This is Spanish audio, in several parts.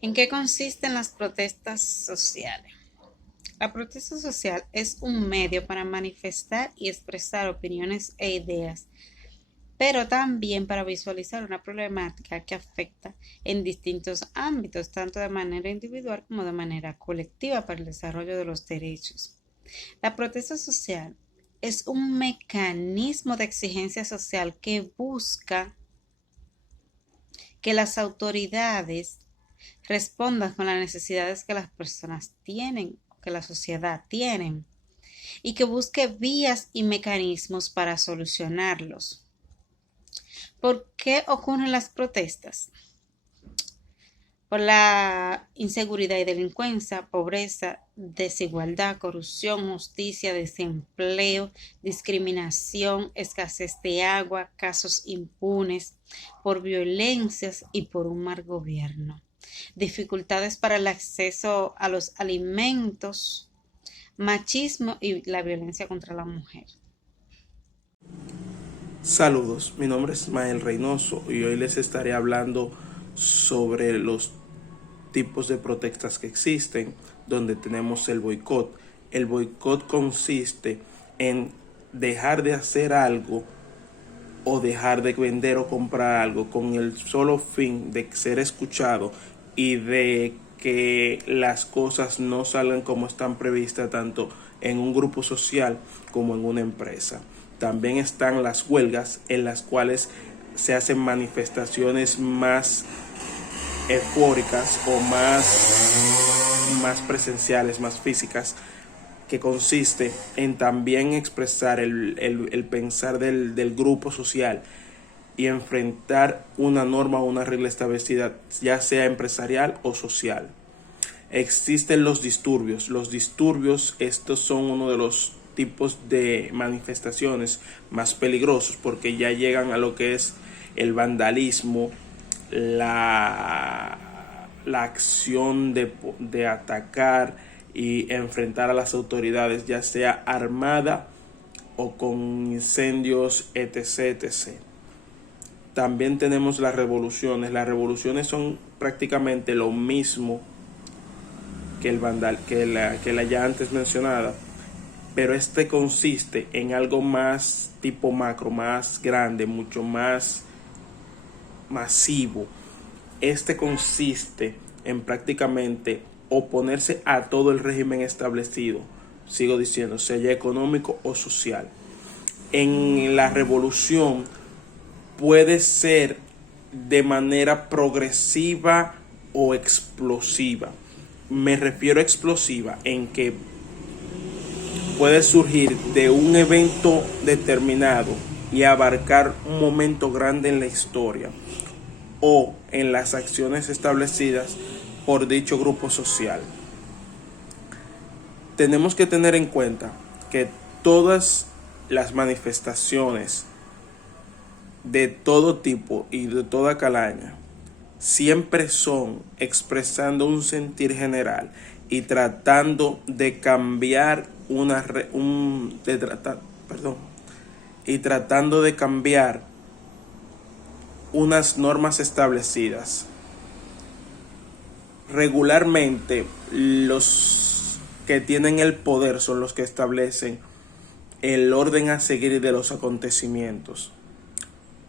¿En qué consisten las protestas sociales? La protesta social es un medio para manifestar y expresar opiniones e ideas, pero también para visualizar una problemática que afecta en distintos ámbitos, tanto de manera individual como de manera colectiva para el desarrollo de los derechos. La protesta social es un mecanismo de exigencia social que busca que las autoridades respondan con las necesidades que las personas tienen, que la sociedad tiene, y que busque vías y mecanismos para solucionarlos. ¿Por qué ocurren las protestas? Por la inseguridad y delincuencia, pobreza, desigualdad, corrupción, justicia, desempleo, discriminación, escasez de agua, casos impunes, por violencias y por un mal gobierno. Dificultades para el acceso a los alimentos, machismo y la violencia contra la mujer. Saludos, mi nombre es Mael Reynoso y hoy les estaré hablando sobre los tipos de protestas que existen, donde tenemos el boicot. El boicot consiste en dejar de hacer algo o dejar de vender o comprar algo con el solo fin de ser escuchado y de que las cosas no salgan como están previstas tanto en un grupo social como en una empresa. También están las huelgas, en las cuales se hacen manifestaciones más eufóricas o más presenciales, más físicas, que consiste en también expresar el pensar del grupo social y enfrentar una norma o una regla establecida, ya sea empresarial o social. Existen los disturbios. Los disturbios, estos son uno de los tipos de manifestaciones más peligrosos porque ya llegan a lo que es el vandalismo, la acción de atacar y enfrentar a las autoridades, ya sea armada o con incendios, etc, etc. También tenemos las revoluciones. Las revoluciones son prácticamente lo mismo que la ya antes mencionada, pero este consiste en algo más tipo macro, más grande, mucho más masivo. Este consiste en prácticamente oponerse a todo el régimen establecido, sigo diciendo, sea económico o social. En la revolución puede ser de manera progresiva o explosiva. Me refiero a explosiva en que puede surgir de un evento determinado y abarcar un momento grande en la historia o en las acciones establecidas por dicho grupo social. Tenemos que tener en cuenta que todas las manifestaciones de todo tipo y de toda calaña siempre son expresando un sentir general y tratando de cambiar y tratando de cambiar unas normas establecidas. Regularmente los que tienen el poder son los que establecen el orden a seguir de los acontecimientos,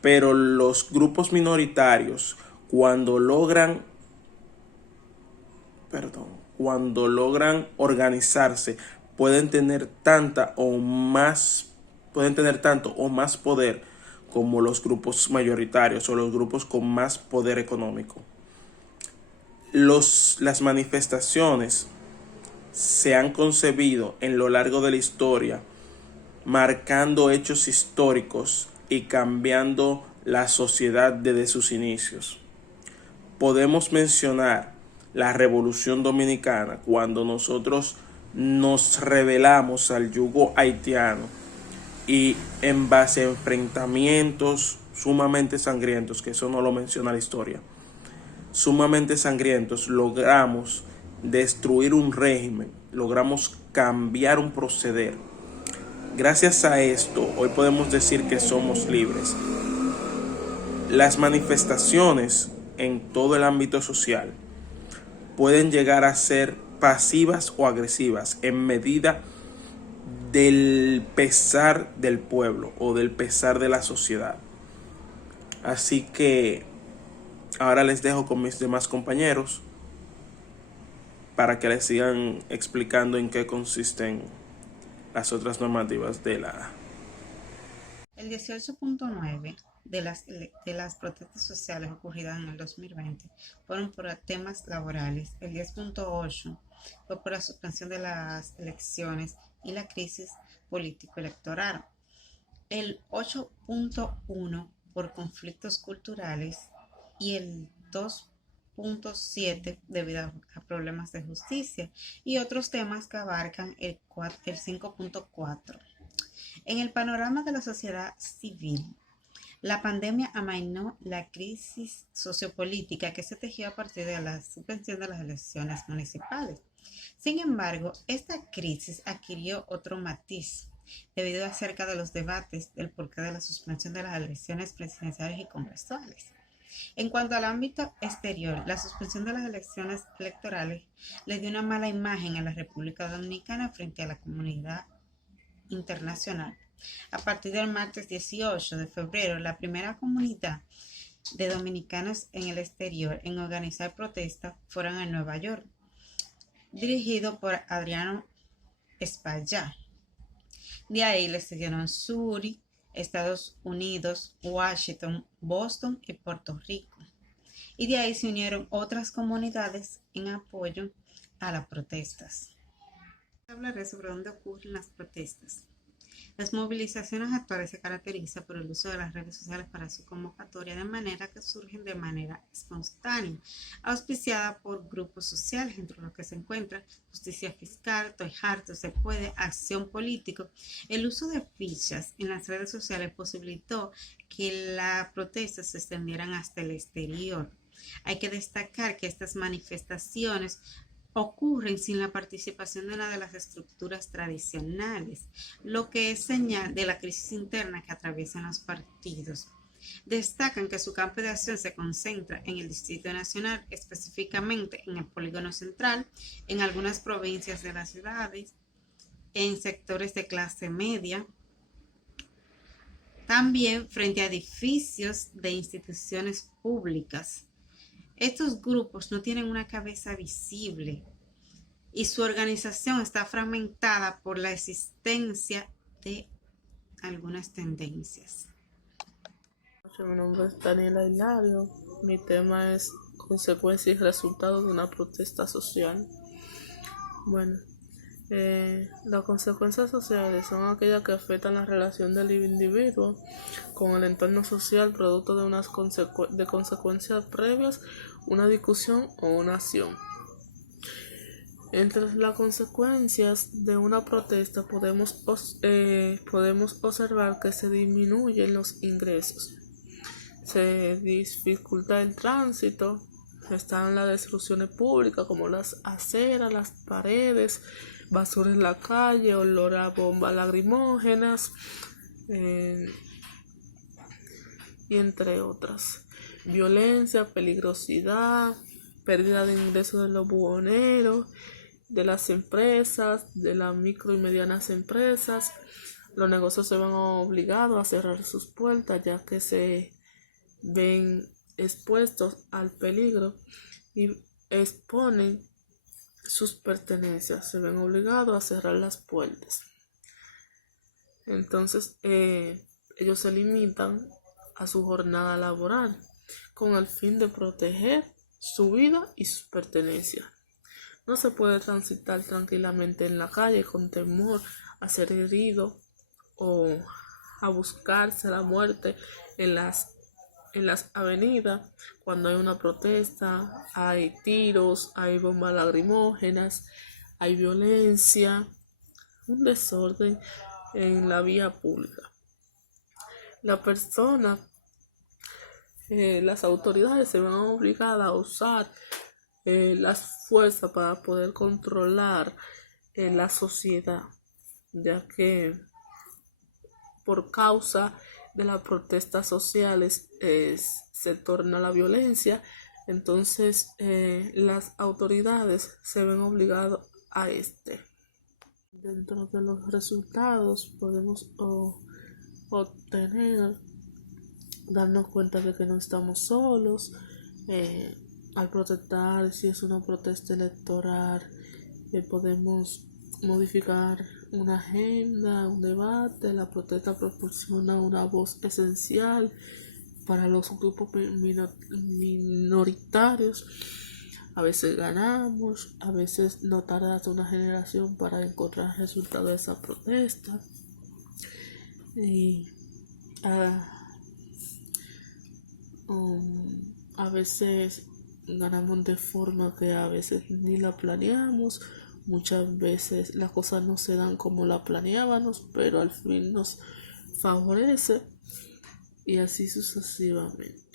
pero los grupos minoritarios cuando logran organizarse pueden tener tanto o más poder como los grupos mayoritarios o los grupos con más poder económico. Las manifestaciones se han concebido en lo largo de la historia, marcando hechos históricos y cambiando la sociedad desde sus inicios. Podemos mencionar la Revolución Dominicana, cuando nosotros nos rebelamos al yugo haitiano y en base a enfrentamientos sumamente sangrientos, que eso no lo menciona la historia, sumamente sangrientos, logramos destruir un régimen, logramos cambiar un proceder. Gracias a esto, hoy podemos decir que somos libres. Las manifestaciones en todo el ámbito social pueden llegar a ser pasivas o agresivas en medida del pesar del pueblo o del pesar de la sociedad. Así que ahora les dejo con mis demás compañeros para que les sigan explicando en qué consisten las otras normativas de la... El 18.9 de las protestas sociales ocurridas en el 2020 fueron por temas laborales. El 10.8 fue por la suspensión de las elecciones y la crisis político-electoral. El 8.1 por conflictos culturales y el 2.7 debido a problemas de justicia y otros temas que abarcan el 5.4. En el panorama de la sociedad civil, la pandemia amainó la crisis sociopolítica que se tejió a partir de la suspensión de las elecciones municipales. Sin embargo, esta crisis adquirió otro matiz debido acerca de los debates del porqué de la suspensión de las elecciones presidenciales y congresuales. En cuanto al ámbito exterior, la suspensión de las elecciones electorales le dio una mala imagen a la República Dominicana frente a la comunidad internacional. A partir del martes 18 de febrero, la primera comunidad de dominicanos en el exterior en organizar protestas fueron en Nueva York, dirigido por Adriano Espaillá. De ahí le siguieron Zúrich, Estados Unidos, Washington, Boston y Puerto Rico. Y de ahí se unieron otras comunidades en apoyo a las protestas. Hablaré sobre dónde ocurren las protestas. Las movilizaciones actuales se caracterizan por el uso de las redes sociales para su convocatoria, de manera que surgen de manera espontánea, auspiciada por grupos sociales, entre los que se encuentran Justicia Fiscal, Estoy Harto, Se Puede, Acción Político. El uso de fichas en las redes sociales posibilitó que las protestas se extendieran hasta el exterior. Hay que destacar que estas manifestaciones ocurren sin la participación de una de las estructuras tradicionales, lo que es señal de la crisis interna que atraviesan los partidos. Destacan que su campo de acción se concentra en el Distrito Nacional, específicamente en el Polígono Central, en algunas provincias de las ciudades, en sectores de clase media, también frente a edificios de instituciones públicas. Estos grupos no tienen una cabeza visible y su organización está fragmentada por la existencia de algunas tendencias. Mi nombre es Daniela Hilario. Mi tema es consecuencias y resultados de una protesta social. Bueno, las consecuencias sociales son aquellas que afectan la relación del individuo con el entorno social producto de unas consecuencias previas, una discusión o una acción. Entre las consecuencias de una protesta podemos observar que se disminuyen los ingresos, se dificulta el tránsito, están las destrucciones públicas como las aceras, las paredes, basura en la calle, olor a bombas lacrimógenas, y entre otras. Violencia, peligrosidad, pérdida de ingresos de los buhoneros, de las empresas, de las micro y medianas empresas. Los negocios se ven obligados a cerrar sus puertas ya que se ven expuestos al peligro y exponen sus pertenencias, se ven obligados a cerrar las puertas. Entonces ellos se limitan a su jornada laboral con el fin de proteger su vida y sus pertenencias. No se puede transitar tranquilamente en la calle con temor a ser herido o a buscarse la muerte en las avenidas. Cuando hay una protesta, hay tiros, hay bombas lacrimógenas, hay violencia, un desorden en la vía pública. Las autoridades se ven obligadas a usar las fuerzas para poder controlar la sociedad, ya que por causa de las protestas sociales se torna la violencia Entonces, las autoridades se ven obligadas a Dentro de los resultados podemos obtener, darnos cuenta de que no estamos solos. Al protestar, si es una protesta electoral, podemos modificar una agenda, un debate. La protesta proporciona una voz esencial para los grupos minoritarios. A veces ganamos, a veces no tarda hasta una generación para encontrar resultados de esa protesta. Y a veces ganamos de forma que a veces ni la planeamos. Muchas veces las cosas no se dan como la planeábamos, pero al fin nos favorece, y así sucesivamente.